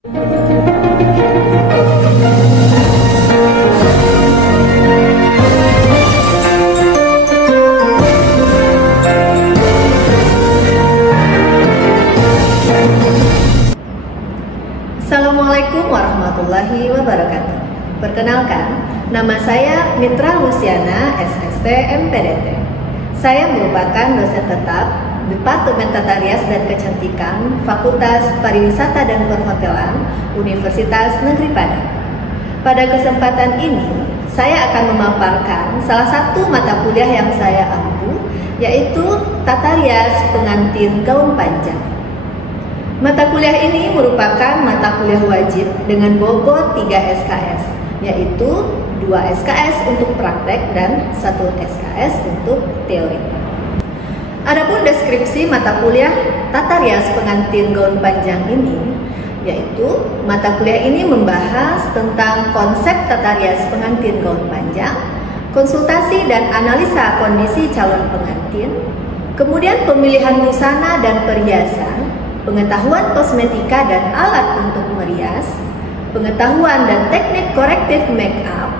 Assalamualaikum warahmatullahi wabarakatuh. Perkenalkan, nama saya Mitra Luciana, SST MPDT. Saya merupakan dosen tetap Departemen Tata Rias dan Kecantikan Fakultas Pariwisata dan Perhotelan Universitas Negeri Padang. Pada kesempatan ini, saya akan memaparkan salah satu mata kuliah yang saya ampu, yaitu Tata Rias Pengantin Gaun Panjang. Mata kuliah ini merupakan mata kuliah wajib dengan bobot 3 SKS, yaitu 2 SKS untuk praktek dan 1 SKS untuk teori. Adapun deskripsi mata kuliah Tata Rias Pengantin Gaun Panjang ini, yaitu mata kuliah ini membahas tentang konsep tata rias pengantin gaun panjang, konsultasi dan analisa kondisi calon pengantin, kemudian pemilihan busana dan perhiasan, pengetahuan kosmetika dan alat untuk merias, pengetahuan dan teknik korektif make up,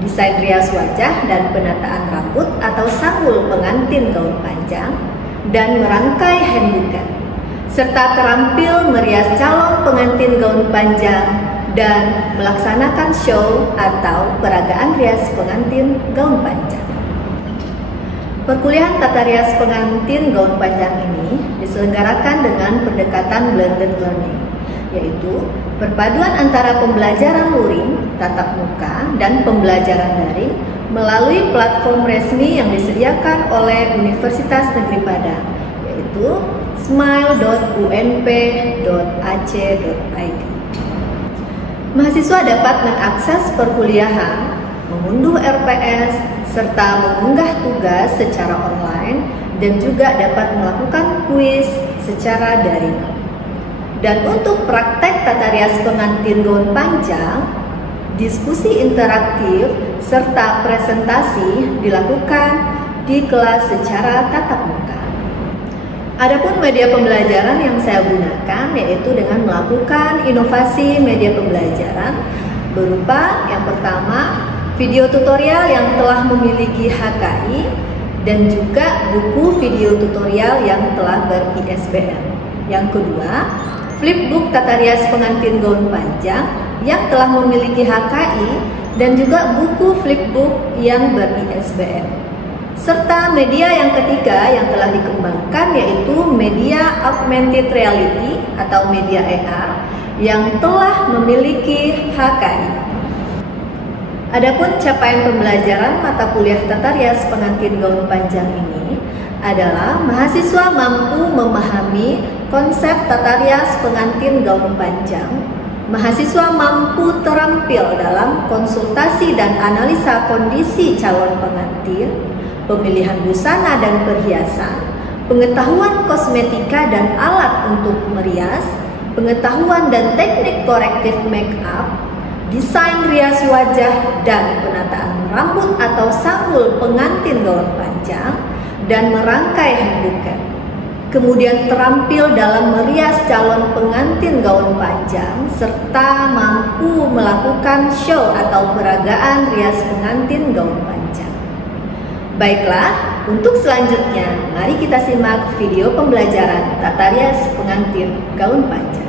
desain rias wajah dan penataan rambut atau sanggul pengantin gaun panjang, dan merangkai handbukan, serta terampil merias calon pengantin gaun panjang dan melaksanakan show atau peragaan rias pengantin gaun panjang. Perkuliahan Tata Rias Pengantin Gaun Panjang ini diselenggarakan dengan pendekatan blended learning, yaitu perpaduan antara pembelajaran luring, tatap muka, dan pembelajaran daring melalui platform resmi yang disediakan oleh Universitas Negeri Padang, yaitu smile.unp.ac.id. Mahasiswa dapat mengakses perkuliahan, mengunduh RPS, serta mengunggah tugas secara online, dan juga dapat melakukan kuis secara daring. Dan untuk praktek tata rias pengantin gaun panjang, diskusi interaktif serta presentasi dilakukan di kelas secara tatap muka. Adapun media pembelajaran yang saya gunakan yaitu dengan melakukan inovasi media pembelajaran berupa yang pertama, video tutorial yang telah memiliki HKI dan juga buku video tutorial yang telah ber-ISBN. Yang kedua, flipbook tata rias pengantin gaun panjang yang telah memiliki HKI dan juga buku flipbook yang ber-ISBN. Serta media yang ketiga yang telah dikembangkan yaitu media augmented reality atau media AR yang telah memiliki HKI. Adapun capaian pembelajaran mata kuliah tata rias pengantin gaun panjang ini adalah mahasiswa mampu memahami konsep tata rias pengantin gaun panjang, mahasiswa mampu terampil dalam konsultasi dan analisa kondisi calon pengantin, pemilihan busana dan perhiasan, pengetahuan kosmetika dan alat untuk merias, pengetahuan dan teknik korektif make up, desain rias wajah dan penataan rambut atau sanggul pengantin gaun panjang, dan merangkai handbukan. Kemudian terampil dalam merias calon pengantin gaun panjang, serta mampu melakukan show atau peragaan rias pengantin gaun panjang. Baiklah, untuk selanjutnya, mari kita simak video pembelajaran tata rias pengantin gaun panjang.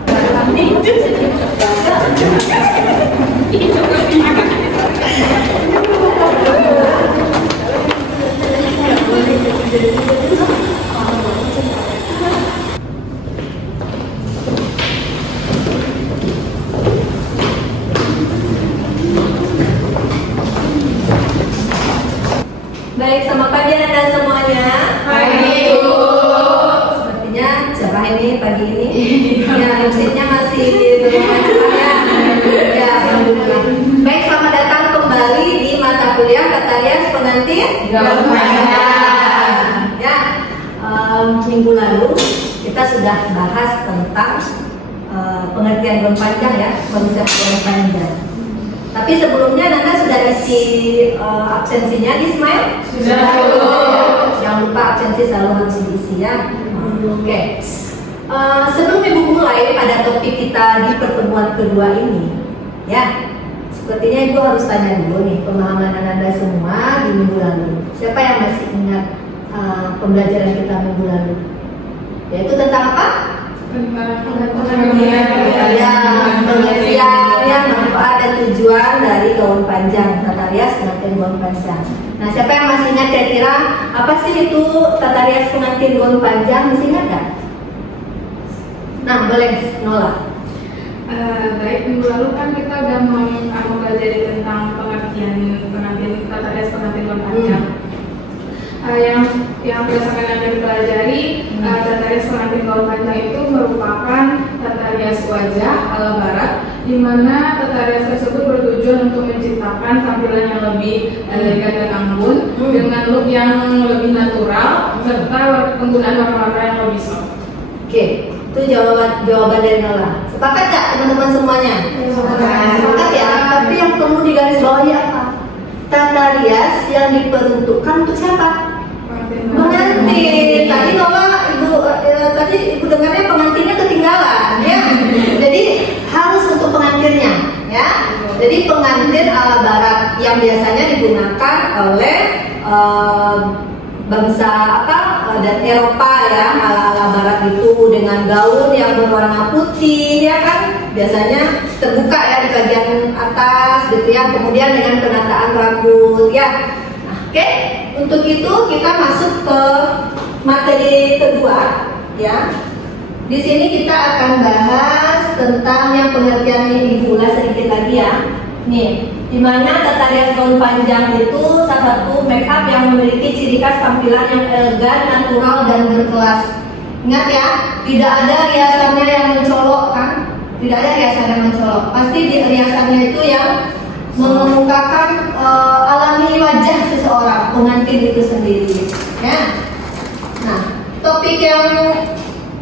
Baik, selamat pagi Anda semuanya. Pagi, Bu. Sepertinya cerah ini pagi ini. Ya, MC-nya masih di rumah ya. Ya, alhamdulillah. Baik, selamat datang kembali di mata kuliah tata rias pengantin gaun panjang. Ya, minggu lalu kita sudah bahas tentang pengertian gaun panjang ya, konsep gaun panjang. Tapi sebelumnya Nanda sudah isi absensinya di Smile? Sudah. Jangan lupa absensi selalu harus diisi ya. Oke. Sebelum Ibu mulai pada topik kita di pertemuan kedua ini, ya, sepertinya Ibu harus tanya dulu nih pemahaman Anda semua di minggu lalu. Siapa yang masih ingat pembelajaran kita minggu lalu? Yaitu tentang apa? Pengertian, manfaat dan tujuan dari gaun panjang, tata rias pengantin gaun panjang. Nah, siapa yang masih ingat kira-kira apa sih itu tata rias pengantin gaun panjang? Masih ingat nggak? Nah, boleh Nola. Baik, minggu lalu kan kita udah mempelajari tentang pengertian pengantin tata rias pengantin gaun panjang. Yang berdasarkan yang dipelajari, tata rias pengantin gaun panjang itu merupakan tata rias wajah ala barat, di mana tata rias tersebut bertujuan untuk menciptakan tampilan yang lebih elegan dan anggun dengan look yang lebih natural serta penggunaan warna-warna yang lebih soft. Oke, itu jawaban dari Nola. Sepakat nggak teman-teman semuanya? Sepakat ya. Tapi yang perlu digarisbawahi apa? Tata rias yang diperuntukkan untuk siapa? Pengantin. Tadi Nola ibu dengarnya pengantinnya ketinggalan, ya. Jadi harus untuk pengantinnya, ya. Jadi pengantin ala barat yang biasanya digunakan oleh bangsa dan Eropa, ya, ala barat itu dengan gaun yang berwarna putih, ya kan, biasanya terbuka ya di bagian atas gitu ya, kemudian dengan penataan rambut, ya. Nah, oke, untuk itu kita masuk ke materi kedua, ya. Di sini kita akan bahas tentang yang pengertian ini, diulas sedikit lagi ya. Nih, dimana tata rias gaun panjang itu salah satu make up yang memiliki ciri khas tampilan yang elegan, natural, dan berkelas. Ingat ya, tidak ada riasannya yang mencolok kan? Tidak ada riasan yang mencolok. Pasti di riasannya itu yang mengemukakan alami wajah seseorang, pengantin itu sendiri. Ya. Nah, topik yang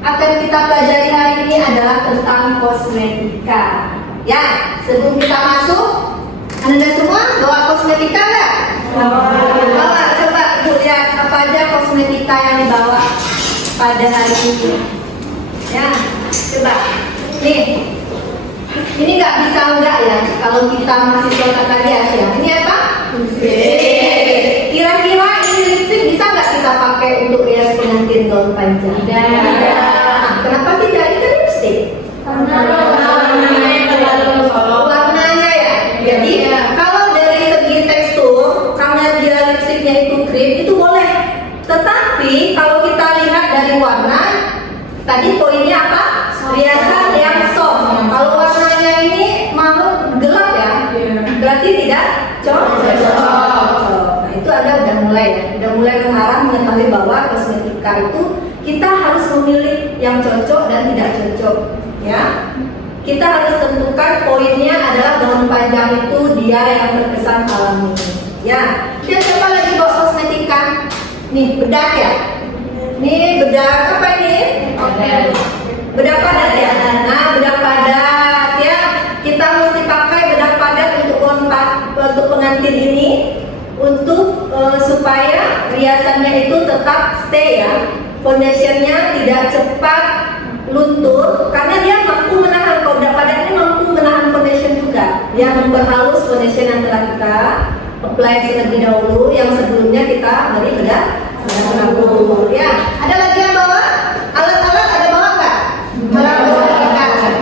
akan kita pelajari hari ini adalah tentang kosmetika. Ya, sebelum kita masuk, Anda semua bawa kosmetika nggak? Bawa, coba Bu lihat apa aja kosmetika yang dibawa pada hari ini. Ya, coba. Nih, ini nggak bisa enggak ya kalau kita mahasiswa tata rias ya. Ini apa? Kira-kira ini lipstick bisa nggak kita pakai untuk rias pengantin gaun panjang? Tidak. Kenapa tidak? Ini kan lipstick. Warnanya ya. Jadi kalau dari segi tekstur, karena dia lipstiknya itu cream, itu boleh. Tetapi kalau kita lihat dari warna, tadi poinnya apa? Riasan yang soft. Kalau warnanya ini mau gelap ya, berarti tidak cocok. Nah, itu Anda udah mulai mengarah mengetahui bahwa kosmetika itu kita harus memilih yang cocok dan tidak cocok, ya. Kita harus tentukan poinnya adalah gaun panjang itu dia yang terkesan alami, ya. Dia siapa lagi bawa kosmetika? Nih bedak ya. Nih bedak apa ini? Bedak padat ya. Nah, bedak padat ya. Kita mesti pakai bedak padat untuk pengantin ini untuk supaya riasannya itu tetap stay ya. Foundationnya tidak cepat luntur karena dia mampu menahan, kalau bedak padat ini mampu menahan foundation juga. Dia memperhalus foundation yang telah kita apply terlebih dahulu, yang sebelumnya kita beri bedak rambut. Ya, ada lagi yang bawa alat-alat, ada bawa nggak?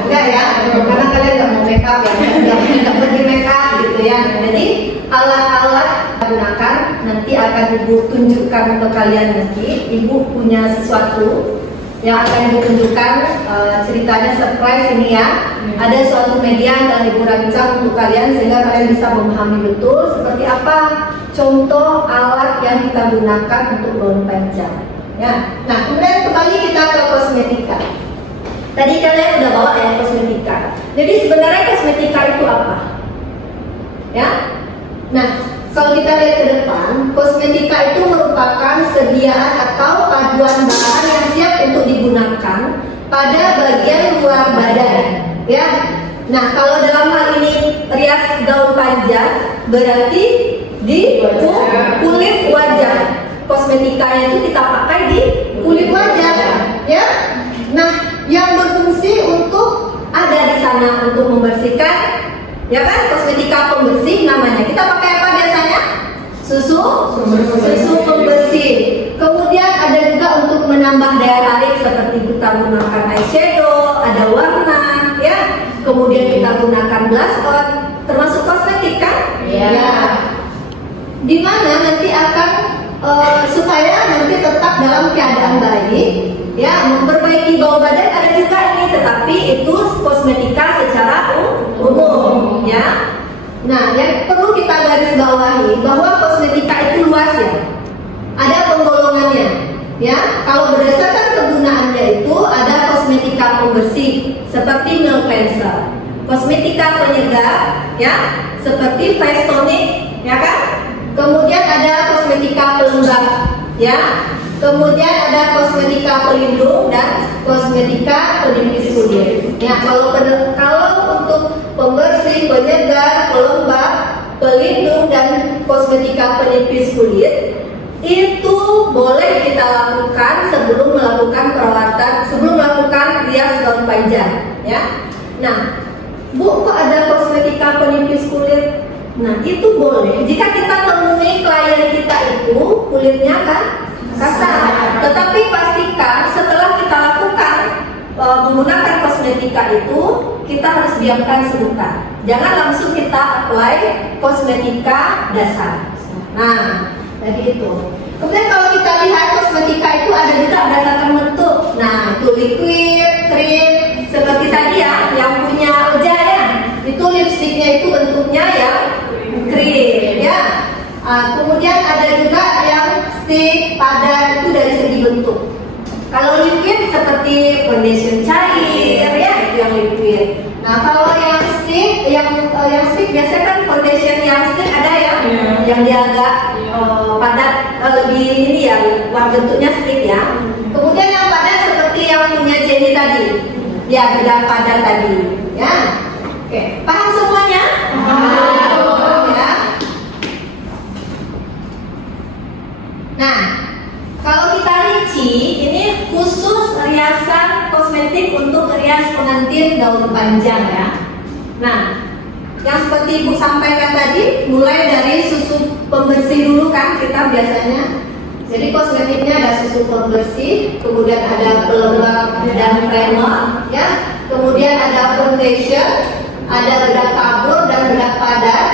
Enggak ya, karena kalian nggak mau make up ya, nggak pergi make up gitu ya. Jadi alat-alat gunakan nanti akan ibu tunjukkan ke kalian nanti. Ibu punya sesuatu yang akan ibu tunjukkan, ceritanya surprise ini ya. Ada suatu media yang akan ibu rancang untuk kalian sehingga kalian bisa memahami betul seperti apa contoh alat yang kita gunakan untuk gaun panjang. Ya. Nah, kemudian kembali kita ke kosmetika. Tadi kalian udah bawa ya kosmetika. Jadi sebenarnya kosmetika itu apa? Ya. Nah, kalau kita lihat ke depan, kosmetika itu merupakan sediaan atau paduan bahan yang siap untuk digunakan pada bagian luar badan. Ya. Nah, kalau dalam hal ini rias gaun panjang berarti di kulit wajah. Kosmetikanya itu kita pakai di kulit wajah. Ya. Nah, ya kan? Kosmetika pembersih namanya. Kita pakai apa biasanya? Susu pembersih. Kemudian ada juga untuk menambah daya tarik seperti kita gunakan eyeshadow, ada warna, ya. Kemudian kita gunakan blush on, termasuk kosmetik kan? Ya. Dimana nanti akan supaya nanti tetap dalam keadaan baik, ya, memperbaiki bau badan ada juga ini, tetapi itu kosmetika secara umum, ya. Nah, yang perlu kita garis bawahi bahwa kosmetika itu luas ya, ada penggolongannya, ya. Kalau berdasarkan kegunaannya itu ada kosmetika pembersih seperti milk cleanser, kosmetika penyegar, ya, seperti face tonic, ya kan? Kemudian ada kosmetika pelembab, ya. Kemudian ada kosmetika pelindung dan kosmetika penipis kulit. Ya, kalau untuk pembersih, penyegar, pelembab, pelindung dan kosmetika penipis kulit itu boleh kita lakukan sebelum melakukan rias gaun panjang, ya. Nah, Bu, kok ada kosmetika penipis kulit? Nah, itu boleh jika kita temui klien kita itu kulitnya kan kasar. Tetapi pastikan setelah kita lakukan menggunakan kosmetika itu, kita harus diamkan sebentar. Jangan langsung kita apply kosmetika dasar. Nah, jadi itu. Kemudian kalau kita lihat kosmetika itu ada juga berdasarkan bentuk. Nah, itu liquid, cream, seperti tadi ya, yang punya Oja ya. Itu lipstiknya itu bentuknya ya krim, ya. Kemudian ada juga yang stick, padat, itu dari segi bentuk. Kalau liquid seperti foundation cair, ya, itu yang liquid. Nah, kalau yang stick, yang stick biasanya kan foundation yang stick ada ya, yang dia agak padat, lebih ini ya, bentuknya stick ya. Kemudian yang padat seperti yang punya Jenny tadi, ya, bedak padat tadi, ya. Oke, paham semuanya? Ya. Nah, kalau kita rinci, ini khusus riasan kosmetik untuk rias pengantin gaun panjang ya. Nah, yang seperti Ibu sampaikan tadi, mulai dari susu pembersih dulu kan kita biasanya. Jadi kosmetiknya ada susu pembersih, kemudian ada pelembab dan primer, ya. Kemudian ada foundation, ada bedak tabur dan bedak padat,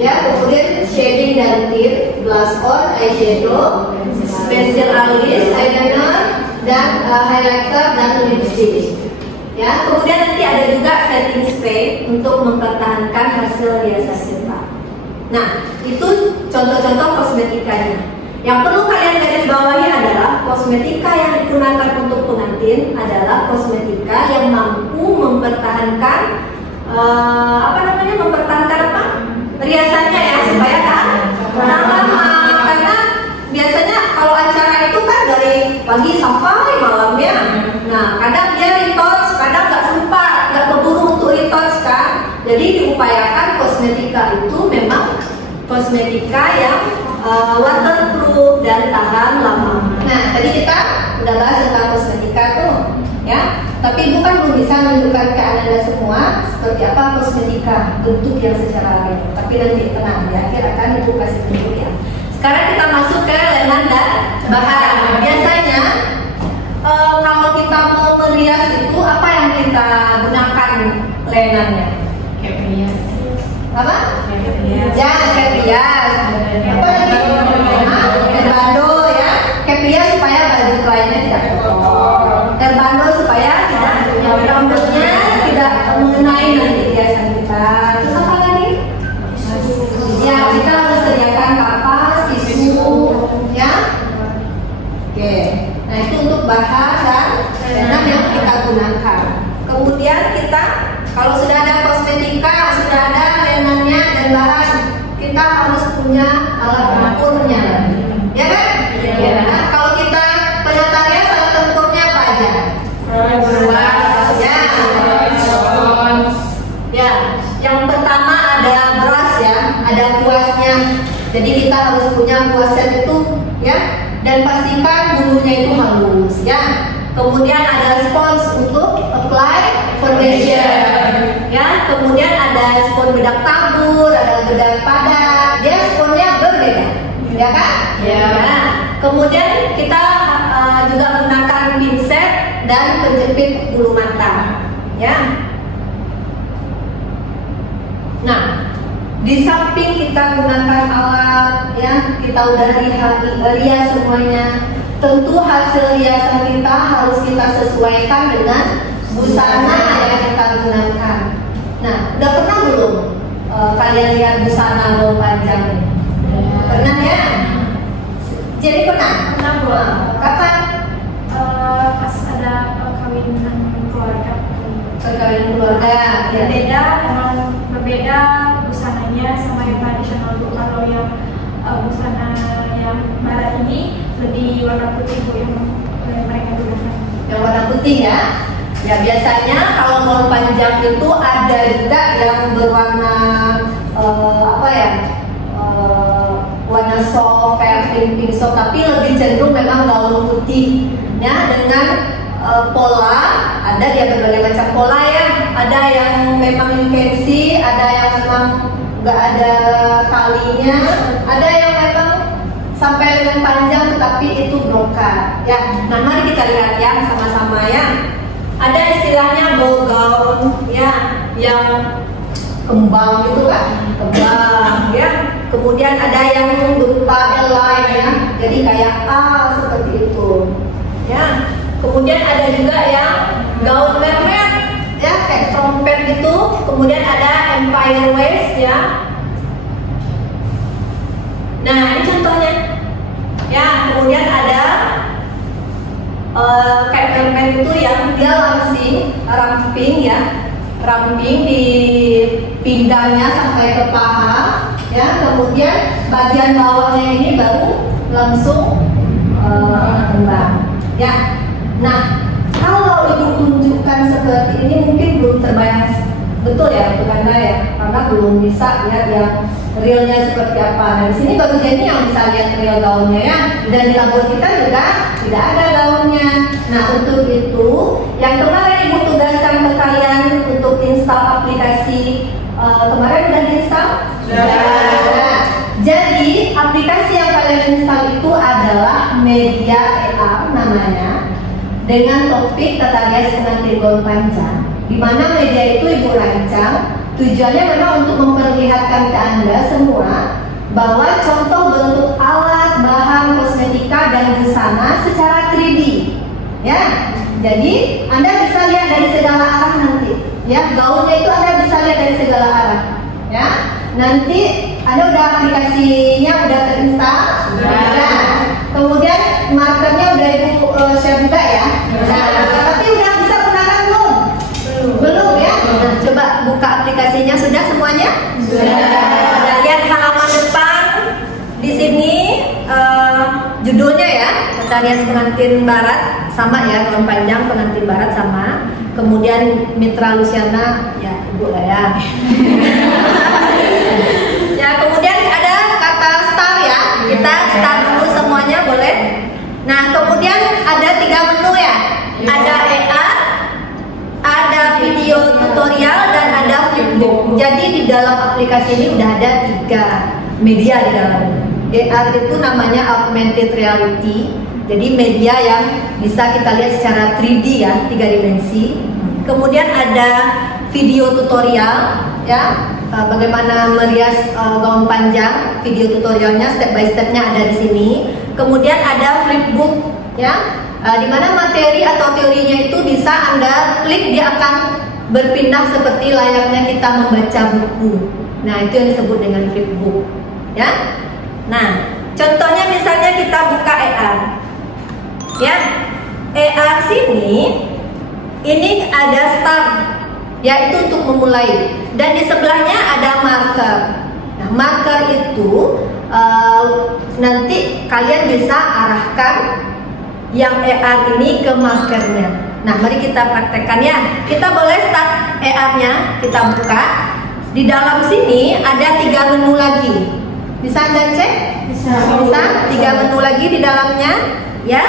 ya. Kemudian shading dan tint, blush on, eyeshadow, pensil alis, eyeliner, dan highlighter dan lipstick. Ya, kemudian nanti ada juga setting spray untuk mempertahankan hasil riasan kita. Nah, itu contoh-contoh kosmetikanya. Yang perlu kalian garis bawahi adalah kosmetika yang digunakan untuk pengantin adalah kosmetika yang mampu mempertahankan mempertahankan apa? Riasannya ya, supaya kan lama. Karena biasanya kalau acara itu kan dari pagi sampai malamnya. Nah, kadang dia retouch, kadang nggak sempat, nggak keburu untuk retouch kan. Jadi diupayakan kosmetika itu memang kosmetika yang waterproof dan tahan lama. Nah, tadi kita udah bahas tentang kosmetika tuh, ya. Tapi Ibu kan belum bisa menunjukkan ke Anda semua seperti apa kosmetika bentuk yang secara real. Tapi nanti tenang, di akhir akan Ibu kasih tunjuk ya. Sekarang kita masuk ke lenan dan bahan. Biasanya kalau kita mau merias itu apa yang kita gunakan lenannya? Kayak Apa? rias. Ya, kayak rias. Apa lagi? Terbando ya. Kayak rias supaya baju kliennya tidak kotor. Terbando supaya tidak rambutnya tidak mengenai nanti riasan kita. Terus apa lagi? Ya, kita harus sediakan kapas, tisu, ya. Oke. Nah, itu untuk bahan dan lengan yang kita gunakan. Kemudian kita kalau sudah ada kosmetika, sudah ada lenannya dan bahan, kita harus punya alat tempurnya, ya kan? Ya. Nah, kalau kita penataria alat tempurnya apa aja? Ya. Yang pertama ada brush ya, ada kuasnya. Jadi kita harus punya kuasnya itu, ya. Dan pastikan bulunya itu halus, ya. Kemudian ada spons untuk apply foundation, ya. kemudian ada spons bedak tabur, ada bedak padat, dia sponsnya berbeda, ya kan? Ya. Nah, kemudian kita juga menggunakan pinset dan penjepit bulu mata, ya. Nah, di samping kita gunakan alat, ya, kita udah rias semuanya. Tentu hasil riasan kita harus kita sesuaikan dengan busana yang kita gunakan. Nah, udah pernah belum kalian lihat busana gaun panjang? Pernah ya? Jadi pernah? Pernah Bu. Kapan? Pas ada kawinan keluarga. Perkawinan keluarga. Ya. Berbeda busananya sama yang tradisional Bu. Kalau yang busana yang barat ini lebih warna putih Bu yang mereka gunakan. Yang warna putih ya. Ya biasanya kalau gaun panjang itu ada juga yang berwarna warna soft kayak pink soft, tapi lebih cenderung memang gaun putih ya, dengan pola. Ada dia berbagai macam pola ya. Ada yang memang fancy, ada yang memang nggak ada talinya, ada yang memang sampai lengan panjang tetapi itu brokat ya. Nah mari kita lihat ya sama-sama ya. Ada istilahnya bow gown ya, yang kembang gitu kan, kembang ya. Kemudian ada yang berupa L-line ya, jadi kayak A seperti itu ya. Kemudian ada juga yang gaun mermaid ya, kayak trompet gitu. Kemudian ada empire waist ya. Nah ini contohnya ya. Kemudian ada kayak mermaid itu yang dia ramping ya, ramping di pinggangnya sampai ke paha ya. Kemudian bagian bawahnya ini baru langsung kembang ya. Nah kalau ibu tunjukkan seperti ini mungkin belum terbayang betul ya untuk Anda ya, karena belum bisa lihat yang realnya seperti apa. Nah di sini baru jadi yang bisa lihat real gaunnya ya. Dan di labor kita juga tidak ada gaunnya. Nah untuk itu yang kemarin ibu tugaskan ke kalian untuk install aplikasi kemarin udah install? Sudah. Jadi aplikasi yang kalian install itu adalah Media AR namanya, dengan topik tata rias pengantin gaun panjang, di mana media itu ibu rancang tujuannya memang untuk memperlihatkan ke Anda semua bahwa contoh bentuk alat, bahan, kosmetika dan busana secara 3D ya. Jadi Anda bisa lihat dari segala arah nanti ya, gaunnya itu Anda bisa lihat dari segala arah ya. Nanti Anda udah aplikasinya udah terinstall? Sudah. Kemudian markernya udah ibu share juga ya. Nah, tapi udah bisa gunakan belum? Belum ya. Nah, coba buka aplikasinya, sudah semuanya? Sudah. Nah, lihat halaman depan di sini judulnya ya, tata rias pengantin barat sama ya, gaun panjang pengantin barat sama. Kemudian Mitra Luciana ya ibu lah ya. Ya kemudian ada kata star ya, kita start dulu semuanya boleh. Nah kemudian ada 3 menu ya, ada ER, ada video tutorial dan ada flipbook. Jadi di dalam aplikasi ini udah ada 3 media di dalamnya. ER itu namanya augmented reality, jadi media yang bisa kita lihat secara 3D ya, 3 dimensi. Kemudian ada video tutorial ya, bagaimana merias gaun panjang, video tutorialnya step by stepnya ada di sini. Kemudian ada flipbook ya, di mana materi atau teorinya itu bisa Anda klik, dia akan berpindah seperti layaknya kita membaca buku. Nah itu yang disebut dengan flipbook ya. Nah contohnya misalnya kita buka ER ya, ER sini ini ada start ya, itu untuk memulai, dan di sebelahnya ada marker. Nah marker itu nanti kalian bisa arahkan yang ER ini ke markernya. Nah mari kita praktekkan ya. Kita boleh start ER-nya, kita buka. Di dalam sini ada 3 menu lagi. Bisa Anda cek? Bisa. 3 menu lagi di dalamnya ya.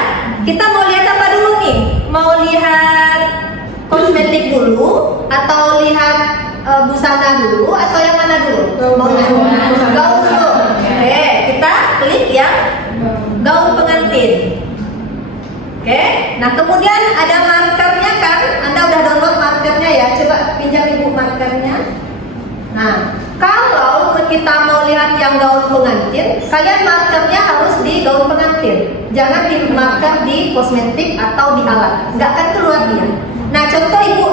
Kita mau lihat apa dulu nih? Mau lihat kosmetik dulu atau lihat busana dulu atau yang mana dulu? Gaun dulu. Oke, kita klik yang gaun pengantin. Oke, nah kemudian ada markernya kan? Anda udah download markernya ya? Coba pinjam ibu markernya. Nah, kalau kita mau lihat yang gaun pengantin, kalian markernya harus di gaun pengantin. Jangan di marker di kosmetik atau di alat, nggak akan keluar dia. Nah, contoh ibu,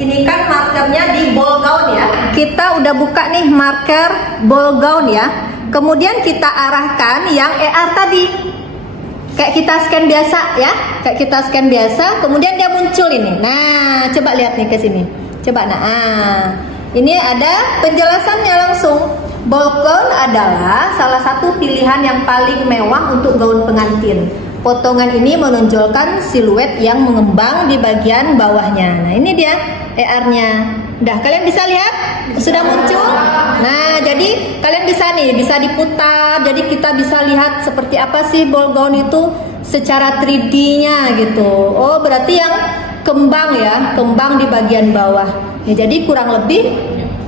ini kan markernya di ball gown ya. Kita udah buka nih marker ball gown ya. Kemudian kita arahkan yang ER tadi. Kayak kita scan biasa ya, kayak kita scan biasa. Kemudian dia muncul ini. Nah, coba lihat nih ke sini. Coba, nah, ini ada penjelasannya langsung. Ball gown adalah salah satu pilihan yang paling mewah untuk gaun pengantin. Potongan ini menonjolkan siluet yang mengembang di bagian bawahnya. Nah, ini dia ER-nya. Udah, kalian bisa lihat? Sudah muncul? Nah, jadi kalian bisa diputar. Jadi kita bisa lihat seperti apa sih ball gown itu secara 3D-nya gitu. Oh, berarti yang kembang ya, kembang di bagian bawah. Ya, jadi kurang lebih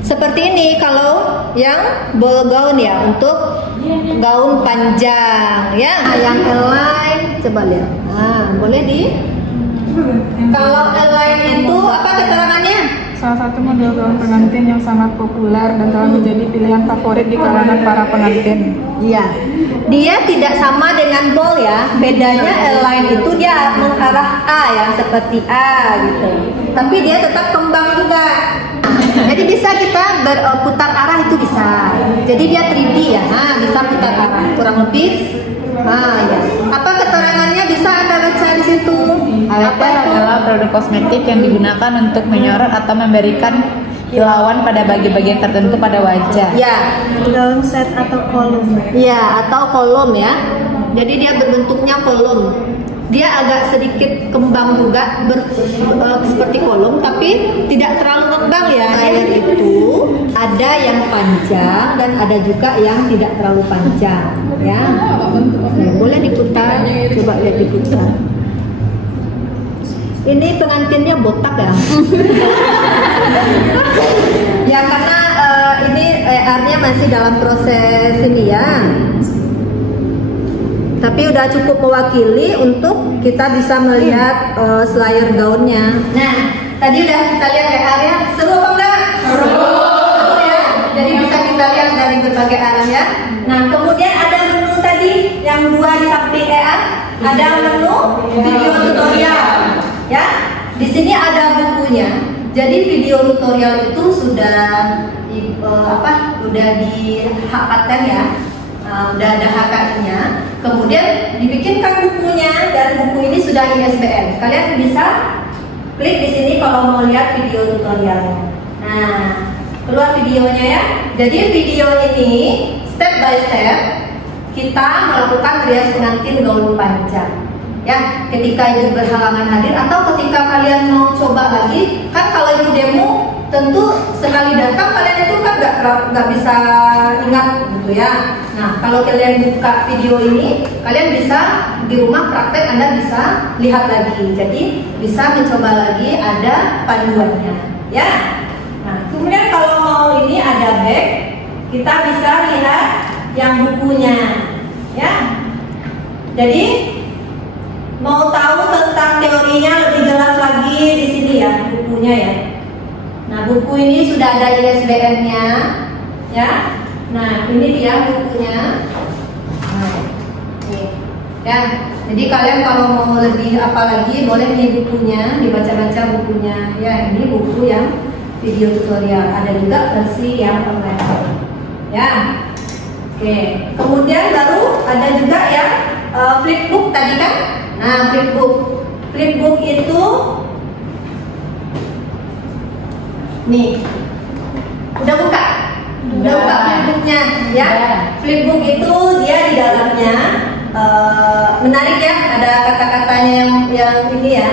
seperti ini kalau yang ball gown ya, untuk gaun panjang ya. Nah, yang L-line coba lihat. Nah, boleh di. Kalau L-line itu apa keterangannya? Salah satu model gaun pengantin yang sangat populer dan telah menjadi pilihan favorit di kalangan para pengantin. Iya, dia tidak sama dengan ball ya. Bedanya L-line itu dia mengarah A ya, seperti A gitu. Tapi dia tetap kembang juga. Jadi bisa kita berputar arah itu bisa. Jadi dia 3D ya. Nah, bisa putar arah. Kurang lebih. Nah, ya. Apa keterangannya bisa Anda baca di situ? Eyeliner adalah produk kosmetik yang digunakan untuk menyorot atau memberikan kilauan pada bagian-bagian tertentu pada wajah. Ya, Gaun set atau kolom. ya, atau kolom ya. Jadi dia berbentuknya kolom. Dia agak sedikit kembang juga, seperti kolom, tapi tidak terlalu kembang ya. Eyeliner itu ada yang panjang dan ada juga yang tidak terlalu panjang ya. Nah, boleh diputar, coba lihat diputar. Ini pengantinnya botak ya. Ya karena ini ER-nya masih dalam proses ini ya. Tapi udah cukup mewakili untuk kita bisa melihat slayer gaunnya. Nah, tadi udah kita lihat ER-nya. Seru apa enggak? Seru ya. Jadi bisa kita lihat dari berbagai arah ya. Nah, kemudian ada menu tadi yang dua di samping ER. Ada menu video tutorial. Ya, di sini ada bukunya. Jadi video tutorial itu sudah udah di hak paten ya. Udah ada HKI-nya. Kemudian dibikinkan bukunya dan buku ini sudah ISBN. Kalian bisa klik di sini kalau mau lihat video tutorialnya. Nah, keluar videonya ya. Jadi video ini step by step kita melakukan rias pengantin gaun panjang. Ya, ketika ibu berhalangan hadir atau ketika kalian mau coba lagi, kan kalau ibu demo tentu sekali datang kalian itu kan nggak bisa ingat gitu ya. Nah, kalau kalian buka video ini, kalian bisa di rumah praktek, Anda bisa lihat lagi. Jadi bisa mencoba lagi, ada panduannya ya. Nah, kemudian kalau mau ini ada back, kita bisa lihat yang bukunya ya. Jadi mau tahu tentang teorinya lebih jelas lagi di sini ya bukunya ya. Nah, buku ini sudah ada ISBN-nya ya. Nah, ini dia bukunya. Nah, nih. Ya. Jadi kalian kalau mau lebih apa lagi boleh nih bukunya, dibaca-baca bukunya. Ya, ini buku yang video tutorial. Ada juga versi yang online. Ya. Oke. Kemudian baru ada juga yang flipbook tadi kan? Nah, flipbook itu nih, udah buka flipbooknya ya. Flipbook itu dia di dalamnya menarik ya, ada kata-katanya yang ini ya,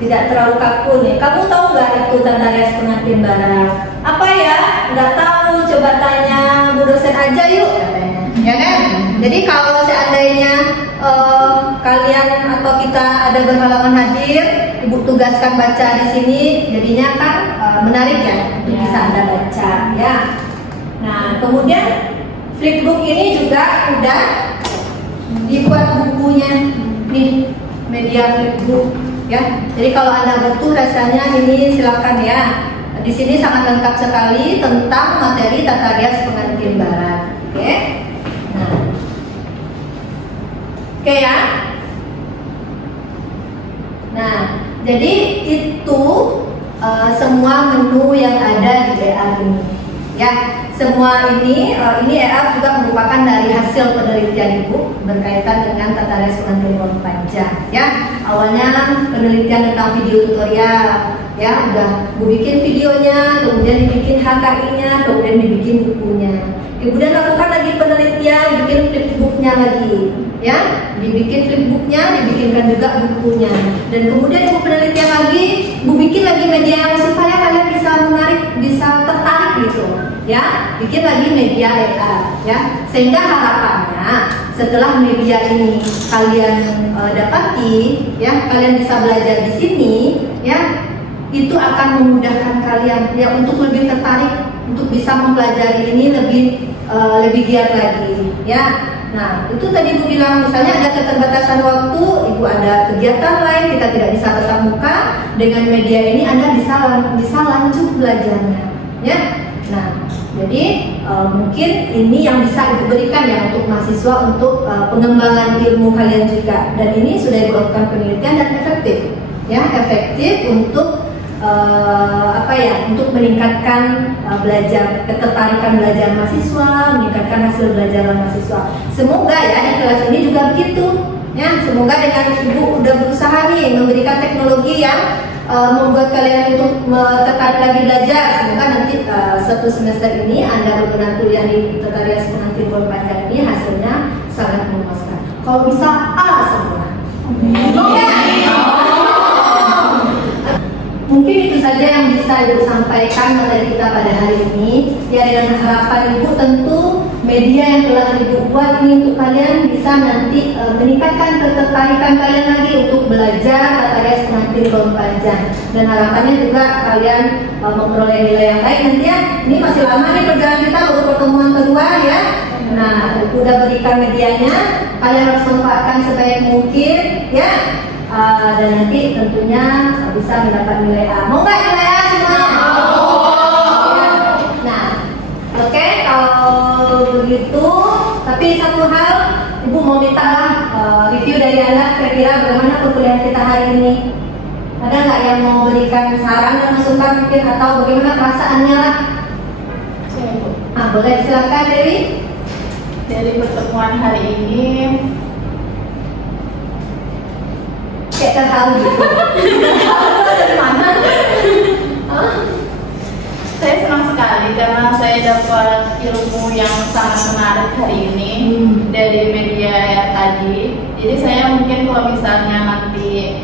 tidak terlalu kaku nih. Kamu tahu nggak itu tanda rias pengantin barang? Apa ya? Nggak tahu, coba tanya Bu dosen aja yuk katanya. Ya kan? Jadi kalau seandainya kalian atau kita ada berhalangan hadir, ibu tugaskan baca di sini, jadinya kan menarik ya untuk bisa Anda baca ya. Nah, kemudian flipbook ini juga udah dibuat bukunya nih, media flipbook ya. Jadi kalau Anda butuh rasanya ini silakan ya. Di sini sangat lengkap sekali tentang materi tata rias pengantin barat. Oke. Nah. Oke ya. Nah, jadi itu semua menu yang ada di EA ini. Ya, semua ini EA juga merupakan dari hasil penelitian Ibu berkaitan dengan tata rias pengantin uang panjang. Ya, awalnya penelitian tentang video tutorial. Ya, udah Ibu bikin videonya, kemudian dibikin HKI-nya, kemudian dibikin bukunya. Kemudian lakukan lagi penelitian, bikin flipbooknya lagi. Ya, dibikin flipbooknya, dibikinkan juga bukunya. Dan kemudian Ibu penelitian lagi, Ibu bikin lagi media yang supaya kalian bisa menarik, bisa tertarik gitu. Ya, bikin lagi media EA. Ya, sehingga harapannya setelah media ini kalian dapati, ya, kalian bisa belajar di sini, ya. Itu akan memudahkan kalian ya untuk lebih tertarik untuk bisa mempelajari ini lebih giat lagi ya. Nah, itu tadi Ibu bilang misalnya ada keterbatasan waktu, Ibu ada kegiatan lain, kita tidak bisa tatap muka, dengan media ini Anda bisa lanjut belajarnya ya. Nah, jadi mungkin ini yang bisa Ibu berikan ya untuk mahasiswa untuk pengembangan ilmu kalian juga, dan ini sudah Ibu lakukan penelitian dan efektif ya, efektif untuk untuk meningkatkan ketertarikan belajar mahasiswa, meningkatkan hasil belajar mahasiswa. Semoga ya di kelas ini juga begitu ya. Semoga dengan Ibu udah berusaha nih memberikan teknologi yang membuat kalian untuk tertarik lagi belajar. Semoga nanti satu semester ini Anda berkenan kuliah di tata rias pengantin uang panjang ini hasilnya sangat memuaskan. Kalau bisa A semua. Mungkin itu saja yang bisa Ibu sampaikan materi kita pada hari ini. Ya, dengan harapan Ibu tentu media yang telah Ibu buat ini untuk kalian bisa nanti meningkatkan ketertarikan kalian lagi untuk belajar tata rias pengantin uang panjang. Dan harapannya juga kalian memperoleh nilai yang baik nanti ya. Ini masih lama nih perjalanan kita, baru pertemuan kedua ya. Nah, Ibu udah berikan medianya, kalian harus manfaatkan sebaik mungkin ya. Dan nanti tentunya bisa mendapat nilai A. Mau nggak nilai A semua? Nah, oke, kalau begitu. Tapi satu hal, Ibu mau minta review dari Anda kira-kira bagaimana perkuliahan kita hari ini. Ada nggak yang mau berikan saran dan masukan mungkin, atau bagaimana perasaannya lah? Boleh silakan Dewi. Dari pertemuan hari ini kayak tahu gitu. dari mana? Saya senang sekali karena saya dapat ilmu yang sangat menarik hari ini dari media yang tadi. Jadi saya mungkin kalau misalnya nanti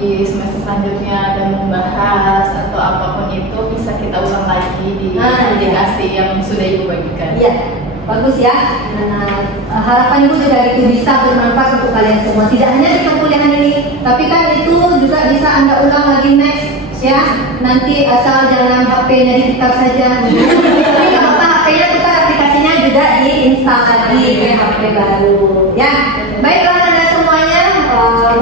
di semester selanjutnya ada membahas atau apapun itu bisa kita ulang lagi di aplikasi yang sudah Ibu bagikan. Iya. Bagus ya. Nah, harapan Ibu juga itu bisa bermanfaat untuk kalian semua. Tidak hanya di perkuliahan ini, tapi kan itu juga bisa Anda ulang lagi next ya. Nanti asal jangan HP-nya ditukar saja. Tapi nggak apa-apa, HP-nya tukar, aplikasinya juga diinstal lagi ke HP baru ya. Baiklah Anda semuanya,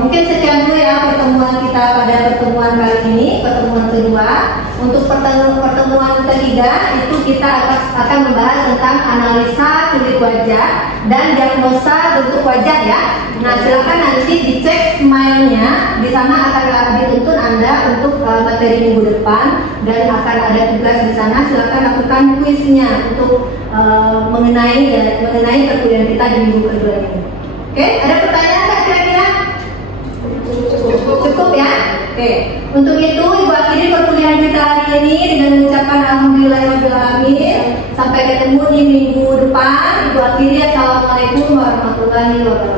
mungkin sekian dulu ya pertemuan kita pada pertemuan kali ini, pertemuan kedua. Untuk pertemuan ketiga itu kita akan membahas tentang analisa kulit wajah dan diagnosa bentuk wajah ya. Nah, silakan nanti dicek filenya. Di sana akan dituntun Anda untuk materi minggu depan, dan akan ada tugas di sana. Silakan lakukan kuisnya untuk mengenai perkuliahan kita di minggu kedua ini. Oke, ada pertanyaan nggak kira-kira? Cukup ya. Oke, untuk itu Ibu akhiri perkuliahan kita hari ini dengan mengucapkan alhamdulillahirobbilalamin. Sampai ketemu di minggu depan. Ibu akhiri, assalamualaikum warahmatullahi wabarakatuh.